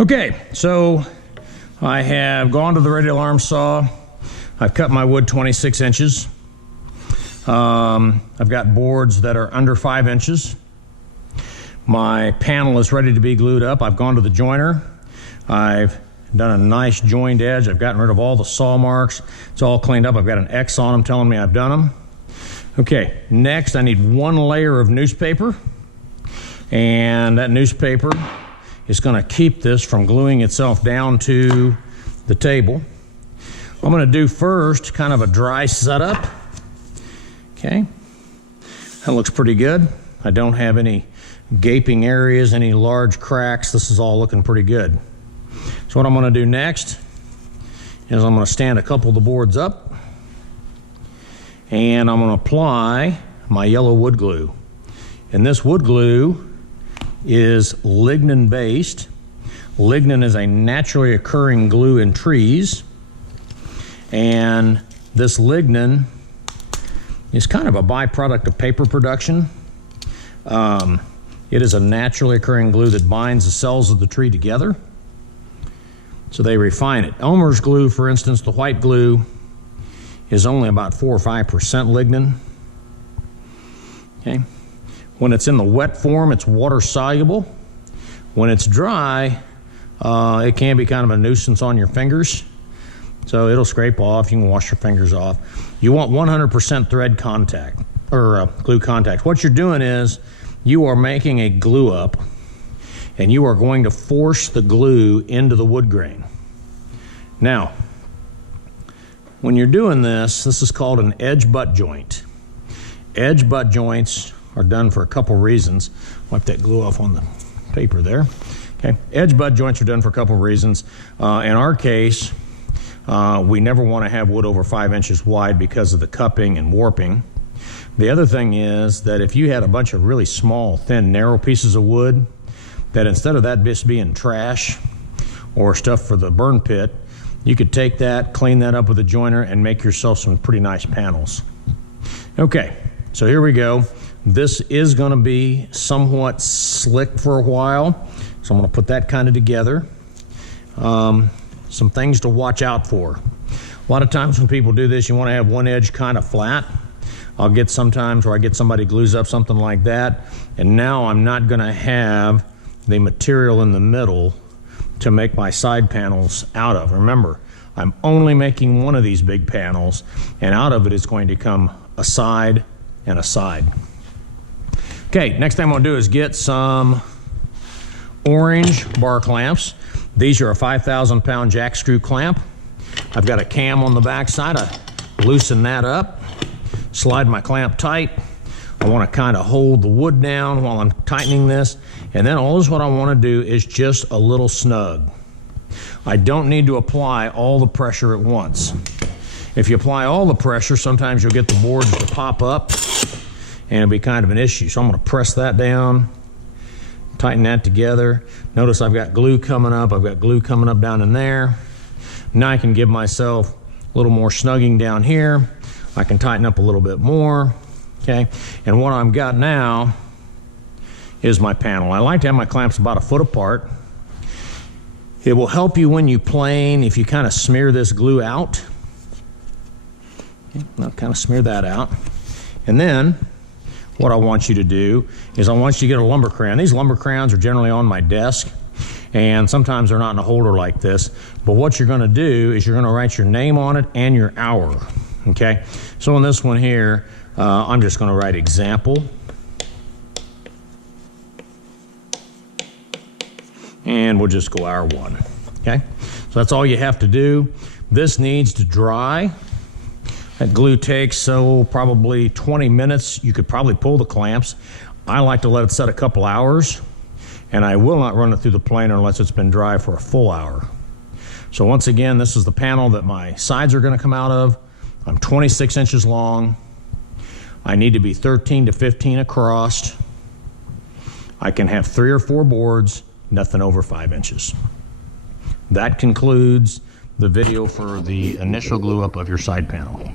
Okay, so I have gone to the radial arm saw. I've cut my wood 26 inches. I've got boards that are under 5 inches. My panel is ready to be glued up. I've gone to the joiner. I've done a nice joined edge. I've gotten rid of all the saw marks. It's all cleaned up. I've got an X on them telling me I've done them. Okay, next I need one layer of newspaper. And that newspaper is going to keep this from gluing itself down to the table. I'm going to do first kind of a dry setup. Okay, that looks pretty good. I don't have any gaping areas, any large cracks. This is all looking pretty good. So what I'm going to do next is I'm going to stand a couple of the boards up and I'm going to apply my yellow wood glue. And this wood glue is lignin based. Lignin is a naturally occurring glue in trees, and this lignin is kind of a byproduct of paper production. It is a naturally occurring glue that binds the cells of the tree together, so they refine it. Elmer's glue, for instance, the white glue, is only about 4 or 5% lignin. Okay. When it's in the wet form, it's water soluble. When it's dry, it can be kind of a nuisance on your fingers. So it'll scrape off. You can wash your fingers off. You want 100% thread contact, or glue contact. What you're doing is you are making a glue up, and you are going to force the glue into the wood grain. Now, when you're doing this, this is called an edge butt joint. Edge butt joints are done for a couple reasons. Wipe that glue off on the paper there. Okay, edge butt joints are done for a couple reasons. In our case, we never want to have wood over 5 inches wide because of the cupping and warping. The other thing is that if you had a bunch of really small, thin, narrow pieces of wood, that instead of that just being trash or stuff for the burn pit, you could take that, clean that up with a joiner, and make yourself some pretty nice panels. Okay, so here we go. This is going to be somewhat slick for a while, so I'm going to put that kind of together. Some things to watch out for. A lot of times when people do this, you want to have one edge kind of flat. I'll get sometimes where I get somebody glues up something like that, and now I'm not going to have the material in the middle to make my side panels out of. Remember, I'm only making one of these big panels, and out of it is going to come a side and a side. Okay, next thing I'm going to do is get some orange bar clamps. These are a 5,000 pound jack screw clamp. I've got a cam on the back side. I loosen that up, slide my clamp tight. I want to kind of hold the wood down while I'm tightening this, and then all what I want to do is just a little snug. I don't need to apply all the pressure at once. If you apply all the pressure, sometimes you'll get the boards to pop up, and it'll be kind of an issue. So I'm going to press that down, tighten that together. Notice I've got glue coming up. I've got glue coming up down in there. Now I can give myself a little more snugging down here. I can tighten up a little bit more. Okay, and what I've got now is my panel. I like to have my clamps about a foot apart. It will help you when you plane if you kind of smear this glue out. Okay, I'll kind of smear that out. And then what I want you to do is I want you to get a lumber crayon. These lumber crayons are generally on my desk, and sometimes they're not in a holder like this. But what you're going to do is you're going to write your name on it and your hour. Okay, so on this one here, I'm just going to write example. And we'll just go hour 1. Okay, so that's all you have to do. This needs to dry. That glue takes, probably 20 minutes. You could probably pull the clamps. I like to let it set a couple hours, and I will not run it through the planer unless it's been dry for a full hour. So once again, this is the panel that my sides are going to come out of. I'm 26 inches long. I need to be 13 to 15 across. I can have 3 or 4 boards, nothing over 5 inches. That concludes the video for the initial glue up of your side panel.